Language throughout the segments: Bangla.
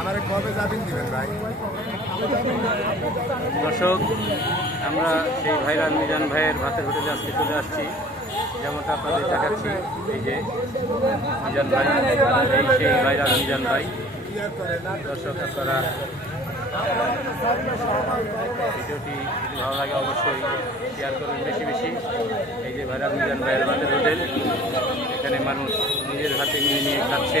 আমার কবে যাবেন দিবেন ভাই? দর্শক, আমরা সেই ভাইরাল মিজান ভাইয়ের ভাতের হোটেলে আজকে চলে আসছি। যেমনটা আপনাদের দেখাচ্ছি, এই যে মিজান ভাই, এই সেই ভাইরাল মিজান ভাই। দর্শক, আপনারা ভিডিওটি যদি ভালো লাগে অবশ্যই শেয়ার করবেন বেশি বেশি। এই যে ভাইরাল মিজান ভাইয়ের ভাতের হোটেল, এখানে মানুষ নিজের হাতে নিয়ে নিয়ে খাচ্ছে।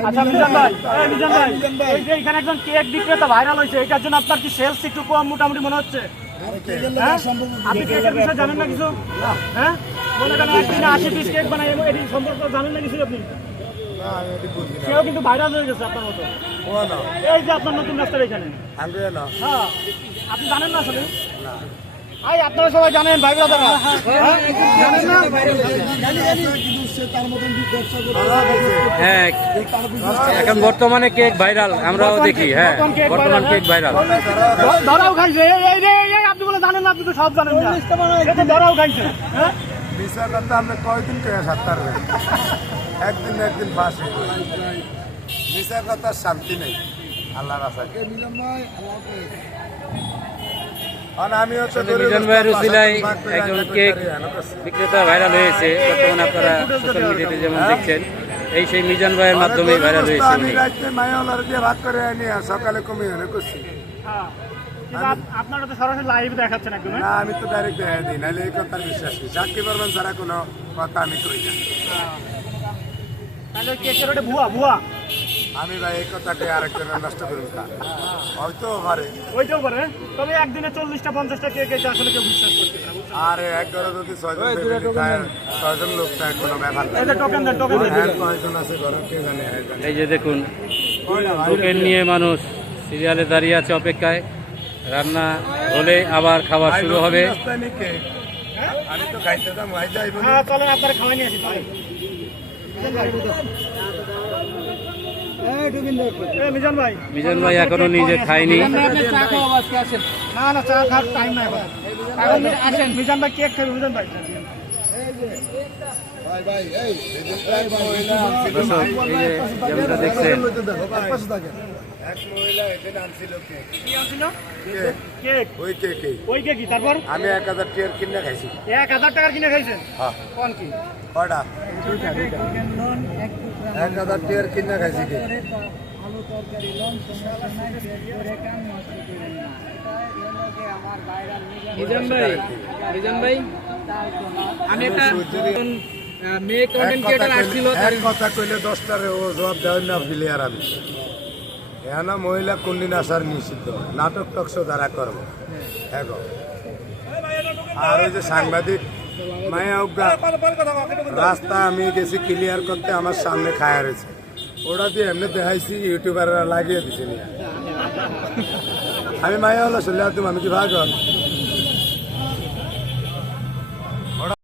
আচ্ছা মিজান ভাই। মিজান ভাই এই যে এখানে একজন কেক বিক্রেতা ভাইরাল হয়েছে এটার জন্য আপনার কি সেলস একটু কম মোটামুটি মনে হচ্ছে? হ্যাঁ? আপনি কেকের বিষয়ে জানেন না কিছু? হ্যাঁ? মনে করেন একদিনে আশি পিস কেক বানাই এটি সম্পর্কে জানেন না কিছু আপনি? সেও কিন্তু ভাইরাল হয়ে গেছে আপনার মতো। এই যে আপনার নতুন রাস্তার এখানে। হ্যাঁ। আপনি জানেন না আসলে? না। এই আপনারা সবাই জানেন ভাই ব্রাদাররা হ্যাঁ? জানেন না হ্যাঁ এখন বর্তমানে কেক ভাইরাল আমরাও দেখি হ্যাঁ বর্তমান কেক ভাইরাল ধরাও খাইছে এই এই এই, এই আপনি বলে জানেন না আপনি তো সব জানেন না ধরাও খাইছে হ্যাঁ বিচার করতে আপনি কয়দিন কে সাত্তার একদিন একদিন পাস হয়ে বিচার করতে শান্তি নেই আল্লাহর আশা ভাইয়ের একজন কেক বিক্রেতা ভাইরাল হয়েছে বর্তমানে আপনারা সোশ্যাল মিডিয়াতে যেমন দেখছেন এই সেই মিজান ভাইয়ের মাধ্যমেই ভাইরাল হয়েছে আমি রাত্রে দিয়ে ভাত করে আনি আর সকালে কমে এনে করছি। হ্যাঁ। আপনারা তো সরাসরি লাইভ দেখাচ্ছেন একদম হ্যাঁ? না আমি তো ডাইরেক্ট দেখা দিই নাহলে এই কথার বিশ্বাস করি। সাক্ষী পারবেন ছাড়া কোনো কথা আমি কই না। তাহলে কেকের ওটা ভুয়া ভুয়া। আমি ভাই এই কথাকে আরেকজনের নষ্ট করুন না হয়তো পারে। ওইটাও করে তবে একদিনে চল্লিশটা পঞ্চাশটা কেক এটা আসলে কেউ বিশ্বাস করছে না আর এক ঘরে যদি ছয়জন ছয়জন লোক কোনো ব্যাপার না এই যে টোকেন দেন টোকেন দেন। কয়জন আছে ঘরে কে জানে হ্যাঁ এই যে দেখুন টোকেন নিয়ে মানুষ সিরিয়ালে দাঁড়িয়ে আছে অপেক্ষায়। রান্না হলে আবার খাবার শুরু হবে। কে? আমি তো খাইতে হয়ে। হ্যাঁ চলেন আপনারা খাওয়াই নিয়ে আসি মিজান ভাই। মিজান ভাই এখনও নিজে খায়নি। না না চা খাওয়ার টাইম নাই এখন। এখন আসেন মিজান ভাই কেক খাবে মিজান ভাই। দর্শক এই যে যেমনটা দেখছেন এক মহিলা এখানে আনছিল কে? কি আনছিল কে? কেক ওই কে কে? ওই কেক কি তারপর? আমি এক হাজার টিয়ার কিনে খাইছি। এক হাজার টাকার কিনে খাইছেন? হ্যাঁ। কোন কি? কটা এক হাজার টিয়ার কিনে খাইছি কে? মিজান ভাই মিজান ভাই আমি একটা মেয়ে কন্টেন্ট কথা ক্রিয়েটার আসছিল কইলে- কথা কইলে দশটারে ও জবাব দেওয়ার না প্লেয়ার আমি। এখানে মহিলা কুন্ডিন আসার নিষিদ্ধ? নাটক টকশো দ্বারা করব গো। আর ওই যে সাংবাদিক রাস্তা আমি গেছি ক্লিয়ার করতে আমার সামনে খায়া রয়েছে। ওটা দিয়ে এমনি দেখাইছি ইউটিউবাররা লাগিয়ে দিছে। আমি মায়া হলো শুনলে তুমি আমি কি ভাগ